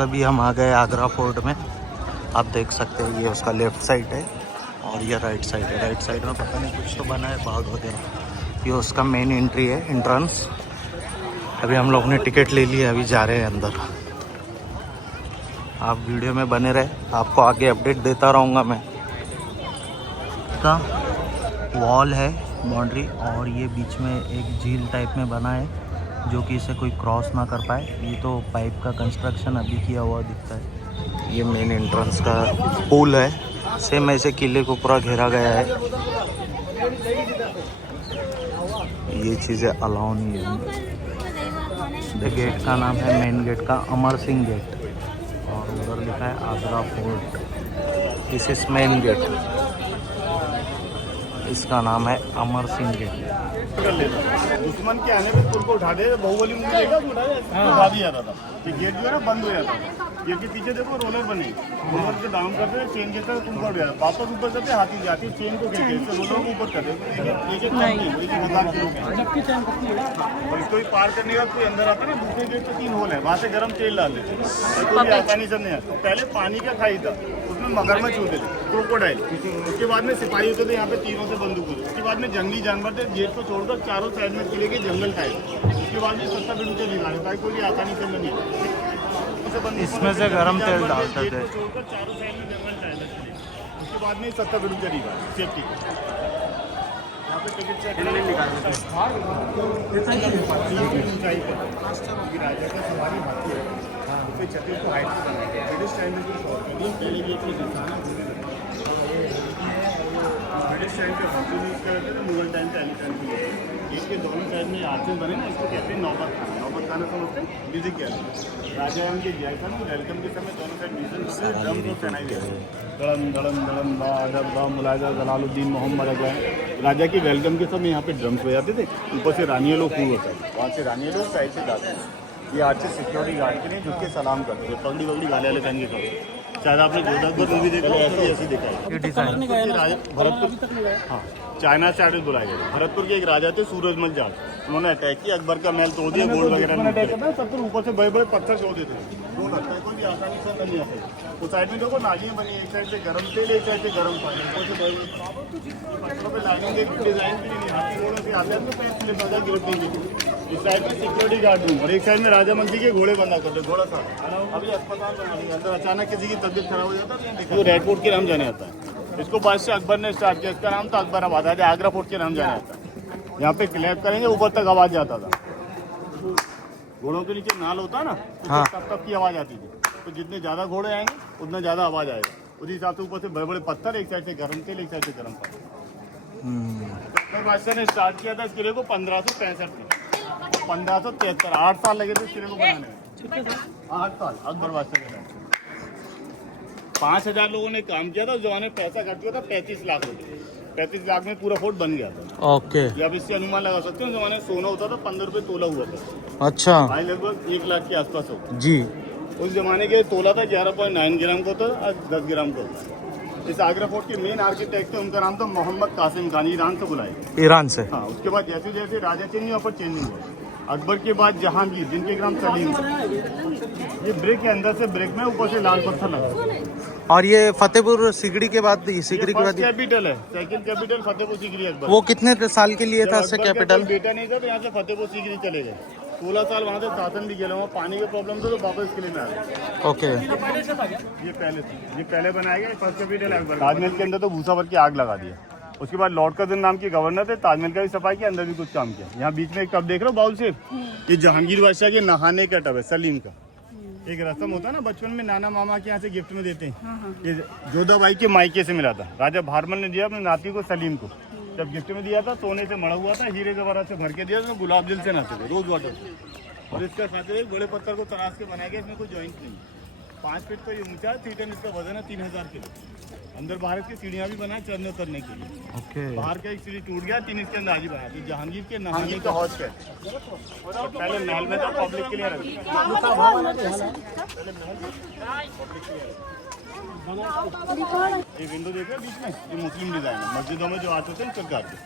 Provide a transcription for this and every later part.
अभी हम आ गए आगरा फोर्ट में। आप देख सकते हैं ये उसका लेफ़्ट साइड है और ये राइट साइड है। राइट साइड में पता नहीं कुछ तो बना है बाग वगैरह। ये उसका मेन एंट्री है, एंट्रेंस। अभी हम लोग ने टिकट ले लिया, अभी जा रहे हैं अंदर। आप वीडियो में बने रहे, आपको आगे अपडेट देता रहूँगा मैं। का वॉल है, बाउंड्री, और ये बीच में एक झील टाइप में बना है जो कि इसे कोई क्रॉस ना कर पाए। ये तो पाइप का कंस्ट्रक्शन अभी किया हुआ दिखता है। ये मेन एंट्रेंस का पुल है, सेम ऐसे किले को पूरा घेरा गया है। ये चीज़ें अलाउ नहीं है। गेट का नाम है, मेन गेट का अमर सिंह गेट, और उधर लिखा है Agra fort. This is main gate, इसका नाम है अमर सिंह गेट। दुश्मन के आने पे पुल को उठा दे, बाहुबली मूवी देखा, उठा दिया जाता था। ये गेट जो है ना बंद हो जाता था। ये के पीछे देखो रोलर बने, रोलर के डाउन करते चेन के तरह तुम कर दिया, वापस ऊपर करते हाथी जाती चेन को खींचते, इससे रोलर को ऊपर करते। एक हजार किलो और इसको ही पार करने का कोई अंदर आता है ना, दूसरे गेट पे 3 होल है, वहाँ से गर्म तेल डाल देते, कोई आसानी से नहीं आता। पहले पानी का खाई था, उसमें मगरमच्छ होते थे, क्रोकोडाइल। उसके बाद में सिपाही होते थे, यहाँ पे तीरों से बंदूक होती। उसके बाद में जंगली जानवर थे, गेट को छोड़कर चारों साइड में किले के जंगल टाइप। उसके बाद में 70 फीट ऊंचे दीवार है, कोई भी आसानी से नहीं है। इसमें से गर्म तेल डालते थे। छोड़कर चारों साइड में जंगल टाइप है। उसके बाद में 70 फीट ऊंचे दीवार सेफ्टी को। यहाँ पे टिकट चेक करने निकालते ऊंचाई पर राजा का सवारी हाथी है, उसके छतरी को हाइट से बनाया। ब्रिटिश टाइम में पहले गेट में ब्रिटिश टाइम पे हाथी यूज करते थे, मुगल टाइम पे एलिफेंट यूज करते थे। इसके दोनों साइड में आर्चेस बने ना, इसको कहते हैं नौबत खाना। नौबत खाना समझते हैं, म्यूजिक कहते। राजा उनके जयसन वेलकम के समय दोनों साइड म्यूजिक ड्रम को पहनाई दिया, धड़म धड़म धड़म बा मुलाजा जलालुद्दीन मोहम्मद अजय। राजा की वेलकम के समय यहाँ पे ड्रम्स बजाते थे, ऊपर से रानिया लोग खूब होता है, वहाँ से रानिया लोग साइड से जाते हैं। ये आर्चेस सिक्योरिटी गार्ड के लिए झुक के सलाम करते हैं, पगड़ी वगड़ी गाले वाले पहन के करते। शायद आपने गोदाखपुर मूवी देखा, ऐसी देखा है। ये डिजाइन भरतपुर, हाँ, चाइना से आर्टिस्ट बुलाए गए। भरतपुर के एक राजा थे सूरजमल जाट, उन्होंने अटैक किया, अकबर का महल तोड़ दिया, गोल्ड वगैरह सब कुछ ऊपर से बड़े बड़े पत्थर छोड़ देते थे। कोई भी आसानी से नहीं आता। उस साइड में देखो नालियाँ बनी, एक साइड से गर्म तेल, एक साइड से गर्म पानी, ऊपर से पत्थरों पे लाइनिंग एक डिजाइन भी नहीं, हाथी घोड़ों से आते हैं तो पैर स्लिप होता है, गिरफ्त नहीं देती। इस साइड में सिक्योरिटी गार्ड रूम और एक साइड में राजा मंत्री के घोड़े बंधा करते, घोड़ा सा। अभी अस्पताल बना दिया, अंदर अचानक किसी की तबीयत खराब हो जाता है तो रेड फोर्ट के नाम जाने आता है। इसको बादशाह अकबर ने स्टार्ट किया, इसका नाम था अकबराबाद, आज आगरा फोर्ट के नाम जाने आता है। यहाँ पे क्लैप करेंगे, ऊपर तक आवाज जाता था। घोड़ों के नीचे नाल होता है ना, हाँ। तब तक की आवाज आती थी। तो जितने ज्यादा घोड़े आएंगे उतना ज्यादा आवाज आएगा। उसी हिसाब से ऊपर से बड़े बड़े पत्थर, एक साइड से गर्म तेल, एक साइड से गर्म पानी। बादशाह ने स्टार्ट किया था इस किले को 1565 में, 1573, 8 साल लगे थे इस किले को बनाने में। 8 साल अकबर बादशाह के टाइम। 5000 लोगों ने काम किया था। उस जमाने में पैसा खर्च किया था 35 लाख रुपए। 35 लाख में पूरा फोर्ट बन गया था। ओके। ये आप इससे अनुमान लगा सकते हो, उस जमाने में सोना होता था 15 रुपए तोला हुआ था। अच्छा। भाई लगभग 1 लाख के आसपास होता जी। उस जमाने के तोला था 11.9 ग्राम का होता, आज 10 ग्राम का होता। इस आगरा फोर्ट के मेन आर्किटेक्ट थे, उनका नाम था मोहम्मद कासिम खान, ईरान से बुलाए। ईरान से। हाँ, उसके बाद जैसे जैसे राजा चेंज हुआ, पर चेंजिंग हुआ। अकबर के बाद जहांगीर, जिनके नाम सलीम। ये ब्रिक के अंदर से ब्रिक में, ऊपर से लाल पत्थर लगा। और ये फतेहपुर सिगड़ी के बाद, सिगड़ी के बाद कैपिटल है, सेकंड कैपिटल फतेहपुर सीकरी अकबर। वो कितने साल के लिए था कैपिटल? बेटा नहीं था तो यहाँ से फतेहपुर सीकरी चले गए। 16 साल वहाँ से शासन भी किया, वहाँ पानी का प्रॉब्लम था तो वापस किले में आ गए। ओके। ये पहले बनाया गया फर्स्ट कैपिटल अकबर। ताजमहल के अंदर तो भूसा भर के आग लगा दिया। उसके बाद लॉर्ड कर्जन नाम के गवर्नर थे, ताजमहल का भी सफाई किया, अंदर भी कुछ काम किया। यहाँ बीच में एक टब देख रहे हो बाउल से, ये जहांगीर बादशाह के नहाने का टब है, सलीम का। एक रस्म होता है ना, बचपन में नाना मामा के यहाँ से गिफ्ट में देते हैं। ये जोधाबाई के मायके से मिला था, राजा भारमल ने दिया अपने नाती को सलीम को। जब गिफ्ट में दिया था, सोने से मड़ा हुआ था, हीरे जवाहरात से भर के दिया था, गुलाब जल से नहाते थे, रोज वाटर। और इसका साथ एक बड़े पत्थर को तराश के बनाया गया, इसमें कोई जॉइंट नहीं। 5 फीट का ये ऊंचा है, 3 टन इसका वजन है, 3000 किलो। अंदर बाहर की सीढ़ियाँ भी बनाए चढ़ने उतरने के लिए। ओके। बाहर का एक सीढ़ी टूट गया, 3 इसके अंदर आज ही बनाया। तो जहांगीर के नहाने का हौज है, पहले महल में था, पब्लिक के लिए ये विंडो देख रहे हैं बीच में, ये मुस्लिम डिजाइन है। मस्जिदों में जो आर्ट होते हैं सरकार के,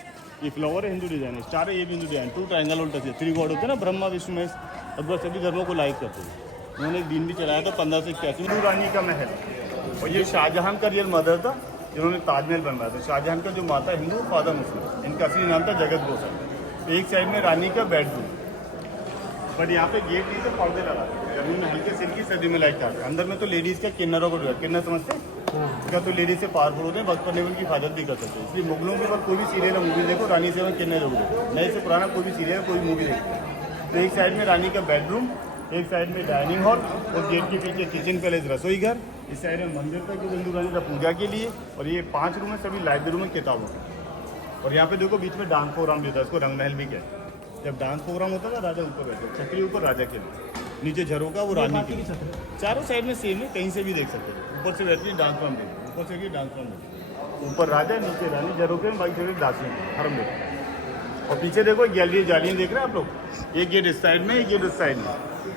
ये फ्लावर है, हिंदू डिजाइन है। स्टार है, ये भी हिंदू डिजाइन। 2 ट्रायंगल उल्टा से 3 गॉड होते हैं ना, ब्रह्मा विष्णु महेश। अकबर सभी धर्मों को लाइक करते हैं। उन्होंने एक दिन भी चलाया था 15 से 81। हिंदू रानी का महल, और ये शाहजहां का रियल मदर था जिन्होंने ताजमहल बनवाया था। शाहजहां का जो माता हिंदू, फादर मुस्लिम, इनका असली नाम था जगत गोसाई। एक साइड में रानी का बेडरूम, बट यहाँ पे गेट नहीं थे, पर्दे लगा थे। जमीन में हल्के सिल्की, सर्दी में लाइट था। अंदर में तो लेडीज़ का किन्नरों को किन्नर समझते क्या, तो लेडीज से पावरफुल होते हैं, वक्त पर लेवल की हिफाजत भी कर सकते हैं। इसलिए मुगलों के ऊपर कोई भी सीरियल मूवी देखो, रानी से किन्नर जरूर देखो। नए से पुराना कोई भी सीरियल कोई मूवी देखो तो एक साइड में रानी का बेडरूम, एक साइड में डाइनिंग हॉल, और गेट के पीछे किचन पैलेस रसोई घर, इस साइड में मंदिर था जो हिंदू रानी का पूजा के लिए, और ये 5 रूम है सभी लाइब्रेरी में किताबों के। और यहाँ पे देखो बीच में डांस प्रोग्राम भी होता है, इसको रंग महल भी कहते हैं। जब डांस प्रोग्राम होता है ना, राजा ऊपर बैठे, छतरी ऊपर राजा के लिए, नीचे झरोका वो रानी की। चारों साइड में सेम है, कहीं से भी देख सकते हैं। ऊपर से बैठिए डांस फॉर्म देखिए, ऊपर से डांस फॉर्म देखिए, ऊपर राजा नीचे रानी, झरोके में बाकी साइड दासी हरम देखो। और पीछे देखो गैलरी जालियाँ देख रहे हैं आप लोग, एक गेट इस साइड में, एक गेट उस साइड में।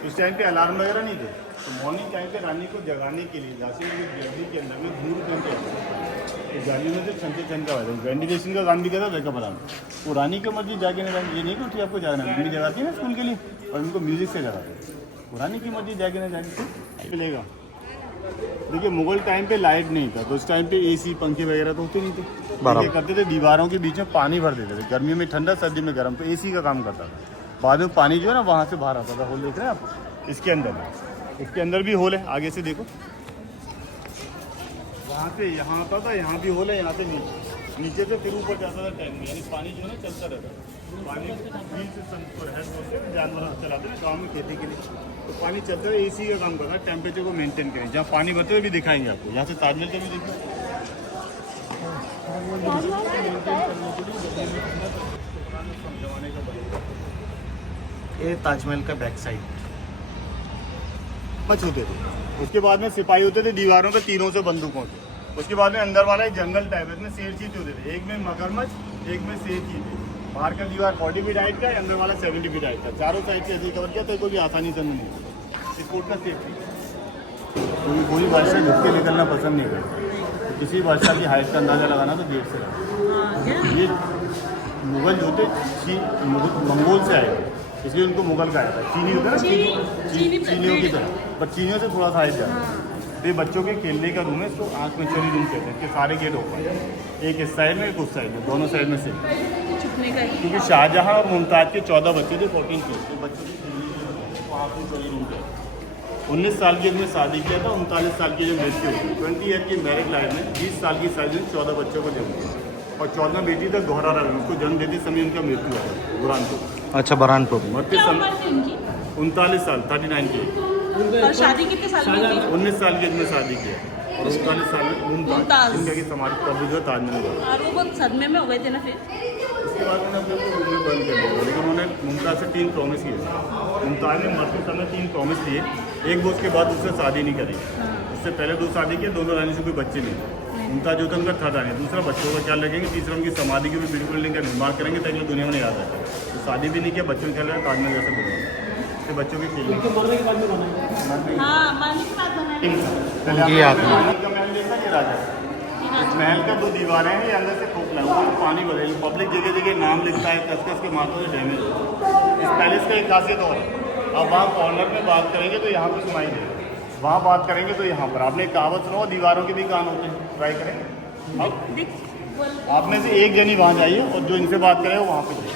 इस टाइम पे अलार्म वगैरह नहीं थे, तो मॉर्निंग टाइम पे रानी को जगाने के लिए दासी गैलरी के अंदर में धूल बन के जाली में से छनके छन का वेंटिलेशन का काम भी करता था। बैकअप अलार्म वो रानी की मर्जी जाके नहीं जाएंगे, ये नहीं कि उठी आपको जाना है, मम्मी जगाती है ना स्कूल के लिए, और उनको म्यूजिक से जगाते हैं। पुरानी की मर्जी जाके ना जाके मिलेगा। देखिए मुगल टाइम पे लाइट नहीं था, तो उस टाइम पे एसी पंखे वगैरह तो होते नहीं थे। क्या करते थे, दीवारों के बीच में पानी भर देते थे, गर्मियों में ठंडा, सर्दी में गर्म, तो एसी का काम करता था। बाद में पानी जो है ना वहाँ से बाहर आता था। होल देख रहे हैं आप, इसके अंदर भी होल है, आगे से देखो, वहाँ से यहाँ आता था, यहाँ भी होल है, यहाँ से नीचे से फिर ऊपर जाता था टैंक में, यानी पानी जो है ना चलता रहता है। पानी जानवर चलाते हैं गाँव में खेती के लिए, तो पानी चलता है, एसी का काम करता है, टेम्परेचर को मेंटेन करें। जहाँ पानी भरते हुए भी दिखाएंगे आपको, यहाँ से ताजमहल का भी देखिए। ये ताजमहल का बैक साइड मच होते थे। उसके बाद में सिपाही होते थे दीवारों पे तीनों से बंदूकों से। उसके बाद में अंदर वाला एक जंगल टाइप है, इसमें शेर चीते होते थे, एक में मगरमच्छ, एक में शेर चीते। बाहर का दीवार 40 फीट हाइट का है, अंदर वाला 70 फीट हाइट का। चारों साइड से ऐसे कवर किया तो कोई भी आसानी से नहीं। स्पोर्ट का सेफ्टी, क्योंकि कोई बादशाह झुक के निकलना पसंद नहीं करता, तो किसी बादशाह की हाइट का अंदाजा लगाना तो गेट से लगा। ये मुगल जो थे मंगोल से आए थे, इसलिए उनको मुगल कहा था। चीनी होता है ना, चीनियों की तरह, पर चीनियों से थोड़ा सा हाइट जाता। ये बच्चों के खेलने का रूम है, इसको आँख में चोरी रूम कहते हैं। इसके सारे गेट ओपन है, एक इस साइड में, एक उस साइड में, दोनों साइड में से। क्योंकि शाहजहां और मुमताज़ के 14 बच्चे थे, 14 थे, तो बच्चों के खेलने के रूम वहाँ पर चोरी रूम थे। 19 साल की में शादी किया था, 39 साल की जब मृत्यु हुई। 20 ईयर की मैरिज लाइफ में 20 साल की शादी में 14 बच्चों को जन्म दिया, और 14 बेटी तक गौरा रहा, उसको जन्म देते समय उनका मृत्यु हुआ बुरहानपुर। अच्छा, बुरहानपुर मरते समय 39 साल, 39 की। और शादी कितने साल में की? 19 साल की में शादी किया, और 39 साल में मुमताज़, इनका की समाज कब्र जो ताजमहल हुआ। और वो बहुत सदमे में हुए थे ना फिर। उसके बाद मैंने अपने को रूम में बंद कर दिया, लेकिन उन्होंने मुमताज़ से 3 प्रॉमिस किए। मुमताज़ ने मरते समय 3 प्रॉमिस किए, एक वो उसके बाद उससे शादी नहीं करेगी। उससे पहले 2 शादी किए, दोनों रानी से कोई बच्चे नहीं। मुमताज़ जो था उनका था रानी, दूसरा बच्चों का ख्याल रखेंगे, तीसरा उनकी समाधि की भी बिल्कुल बिल्डिंग का निर्माण करेंगे ताकि दुनिया में नहीं याद आए। तो शादी भी नहीं किया, बच्चों के ख्याल रखा, ताजमहल जैसे बनवा बच्चों के खेलने के मरने के बाद में बनाएंगे। हाँ, मरने के बाद बनाएंगे। का महल देखा कि राजा, इस महल का 2 दीवारें हैं, ये अंदर से खोखला है, ऊपर पानी भरे, पब्लिक जगह जगह नाम लिखता है, कस के माथों से डैमेज। इस पैलेस का एक खासियत और है, अब वहाँ कॉर्नर में बात करेंगे तो यहाँ पर सुनाई देगा, वहाँ बात करेंगे तो यहाँ पर। आपने कहावत सुना, दीवारों के भी कान होते हैं, ट्राई करेंगे। अब आप में से एक जनी वहाँ जाइए, और जो इनसे बात करें वो वहाँ पर जाइए।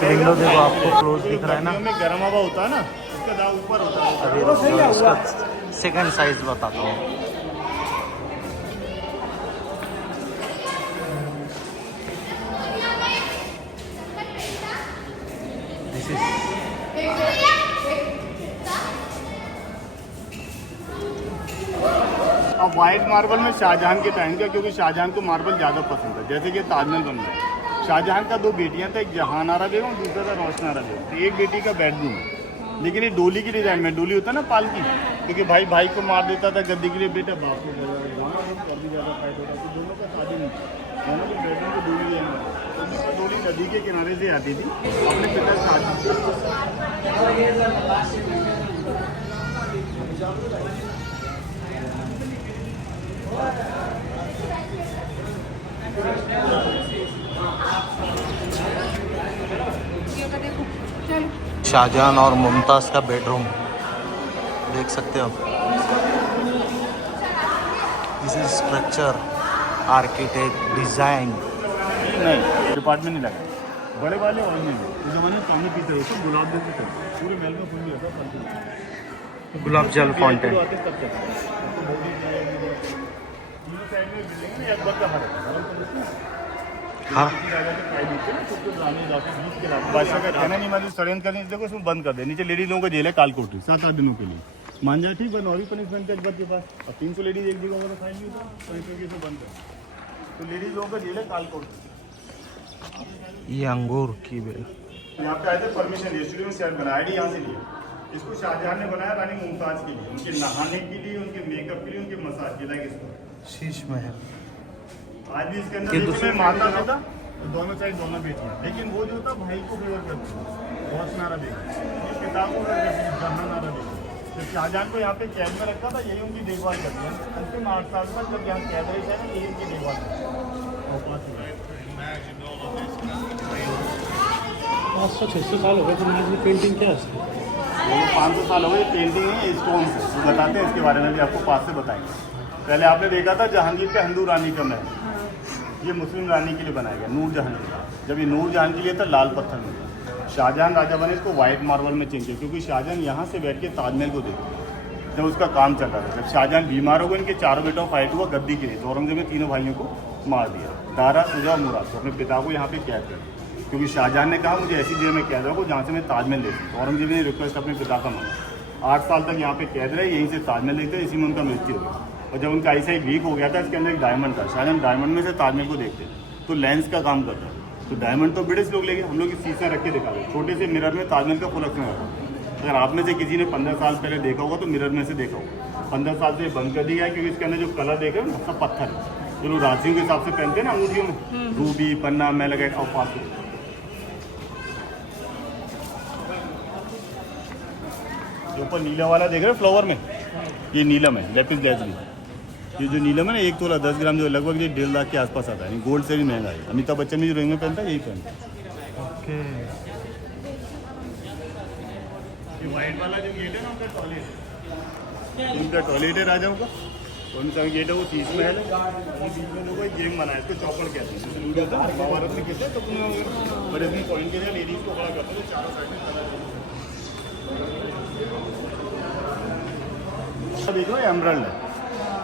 विंडो देखो, आपको क्लोज दिख रहा है ना। में गर्म हवा होता है ना, उसका दाव ऊपर होता है। अभी रुको, उसका सेकंड साइज बताता हूँ। दिस इज अब वाइट मार्बल में शाहजहां के टाइम का, क्योंकि शाहजहां को मार्बल ज़्यादा पसंद है, जैसे कि ताजमहल बन रहा है। शाहजहां का 2 बेटियां था, एक जहानारा बेगम, दूसरा था रोशनारा बेगम। तो एक बेटी का बेडरूम है, लेकिन ये डोली की डिजाइन में, डोली होता है ना पालकी, क्योंकि भाई को मार देता था गद्दी के लिए, बेटा बाप को ज़्यादा फाइट होता था, दोनों का शादी नहीं, दोनों के बेडरूम को डोली लेना। डोली नदी के किनारे से आती थी, अपने पिता शादी शाहजहां और मुमताज़ का बेडरूम देख सकते हो। This is structure, architect, design. नहीं डिपार्टमेंट नहीं लगा, बड़े वाले और नहीं इस जमाने में पानी पीते हैं उसको गुलाब जल से पूरे महल में फूल भी होता गुलाब जल फाउंटेन। हाँ बादशाह का कहना नहीं मालूम षड्यंत्र करने देखो उसमें बंद कर दे। नीचे लेडीज लोगों का जेल है काल कोठरी 7-8 दिनों के लिए। मान जाए ठीक बनौरी पनिशमेंट है अकबर के पास। अब 300 लेडीज एक जगह होगा तो खाएंगी तो इस तरीके से बंद कर। तो लेडीज लोगों का जेल है काल कोठरी। ये अंगूर की बेल। यहाँ पे आए थे परमिशन स्टूडियो में सेट बनाया आईडी यहाँ से लिया। इसको शाहजहां ने बनाया रानी मुमताज के लिए, उनके नहाने के लिए, उनके मेकअप के लिए, उनके मसाज के लिए। इसको शीश महल। आज भी इसके अंदर दूसरे माता था तो दोनों साइड दोनों बेटियां, लेकिन वो जो था भाई को फेवर करती थी, बहुत नारा देगा पिता को नारा देगा। जब शाहजहां को यहाँ पे कैद में रखा था यही उनकी देखभाल करती है। अंतिम 8 साल तक जब यहाँ कैद रही है यही उनकी देखभाल करती है। 500-600 साल हो गए तो इसमें पेंटिंग क्या है? 500 साल हो गए पेंटिंग है स्टोन से। तो बताते हैं इसके बारे में भी आपको पास से बताएंगे। पहले आपने देखा था जहांगीर का हिंदू रानी का महल, ये मुस्लिम रानी के लिए बनाया गया नूर जहां के लिए। जब ये नूर जहां के लिए था लाल पत्थर में, शाहजहां राजा बने इसको वाइट मार्बल में चेंज किया क्योंकि शाहजहां यहाँ से बैठ के ताजमहल को देखते जब उसका काम चल रहा था। जब शाहजहां बीमार हो गए इनके चारों बेटों फाइट हुआ गद्दी के लिए, तो औरंगजेब ने तीनों भाइयों को मार दिया। दारा, सुजा और मुराद को अपने पिता को यहाँ पे कैद कर दिया क्योंकि शाहजहां ने कहा मुझे ऐसी जगह में कैद रखो जहाँ से मैं ताजमहल देख सकूँ। औरंगजेब ने रिक्वेस्ट अपने पिता का माना। 8 साल तक यहाँ पे कैद रहे, यहीं से ताजमहल देखते, इसी में उनका मृत्यु हो गया। और जब उनका आईसाइट वीक हो गया था इसके अंदर एक डायमंड था, शाहजहां डायमंड में से ताजमहल को देखते तो लेंस का काम करता। तो डायमंड तो ब्रिटिश लोग ले गए, हम लोग इस शीशा रख के दिखा रहे छोटे से मिरर में ताजमहल का फुल रखना होगा। अगर आप में से किसी ने 15 साल पहले देखा होगा तो मिरर में से देखा होगा। 15 साल से बंद कर दिया है क्योंकि इसके अंदर जो कलर देख रहे हो ना सब पत्थर है जो लोग राशियों के हिसाब से पहनते हैं ना अंगूठियों में, रूबी, पन्ना, मैलाइट और पास। ऊपर नीला वाला देख रहे हो फ्लावर में, ये नीलम है, लेपिस लेजुली। ये जो नीलम है ना 1 तोला 10 ग्राम जो लगभग 1.5 लाख के आसपास आता है। गोल्ड से भी महंगा है। अमिताभ बच्चन भी जो रिंग में पहनता है यही पहनता है। ओके। ये वाइट वाला जो गेट है ना उनका टॉयलेट है, उनका टॉयलेट है राजाओं का। कौन सा गेट है वो शीश महल है। ये बीच में लोगों गेम बनाया इसको चौपड़ कहते हैं। महाभारत में कहते हैं तो बड़े इसमें पॉइंट के लिए लेडीज को खड़ा करते हैं चारों साइड में। देखो ये एमरल्ड है,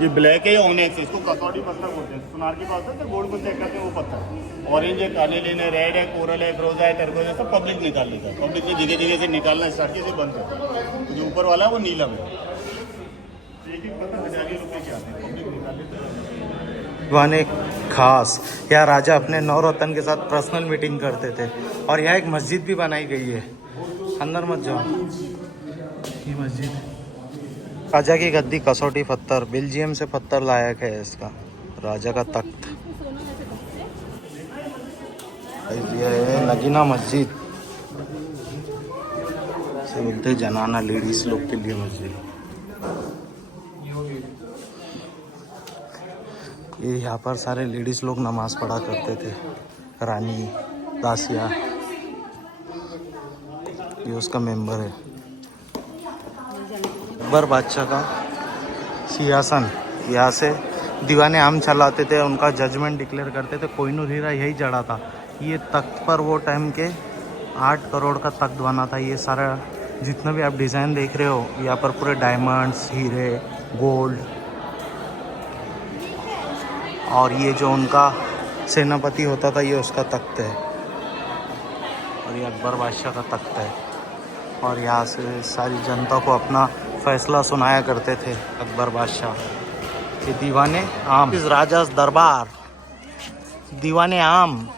ये ब्लैक है, ये ऑनेक्स है, इसको कसौटी पत्थर बोलते हैं। सुनार के पास है तो गोल्ड को चेक करते हैं वो पत्थर। ऑरेंज है, कानेलिन है, रेड है, कोरल है, फिरोजा है, टर्कोइज है, सब पब्लिक निकाल लेता है। पब्लिक ने जगह जगह से निकालना स्टार्ट किया, इसे बंद करता है। जो ऊपर वाला है वो नीलम है। एक पत्थर 1000 रुपये के आते हैं, पब्लिक निकाल लेते हैं। वाने खास यहाँ राजा अपने नौरत्न के साथ पर्सनल मीटिंग करते थे। और यहाँ एक मस्जिद भी बनाई गई है, अंदर मत जाओ। ये मस्जिद है। राजा की गद्दी कसौटी पत्थर, बेल्जियम से पत्थर लायक है इसका। राजा का तख्त, ये है नगीना मस्जिद से बोलते जनाना लेडीज लोग के लिए मस्जिद। ये यहाँ पर सारे लेडीज लोग नमाज पढ़ा करते थे। रानी, दासिया, ये उसका मेंबर है। अकबर बादशाह का सिंहासन, यहाँ से दीवाने आम चलाते थे, उनका जजमेंट डिक्लेयर करते थे। कोहिनूर हीरा यही जड़ा था। ये तख्त पर वो टाइम के 8 करोड़ का तख्त बना था। ये सारा जितना भी आप डिज़ाइन देख रहे हो यहाँ पर पूरे डायमंड्स, हीरे, गोल्ड। और ये जो उनका सेनापति होता था ये उसका तख्त है। और ये अकबर बादशाह का तख्त है। और यहाँ से सारी जनता को अपना फैसला सुनाया करते थे अकबर बादशाह। ये दीवाने आम, राजास दरबार, दीवाने आम।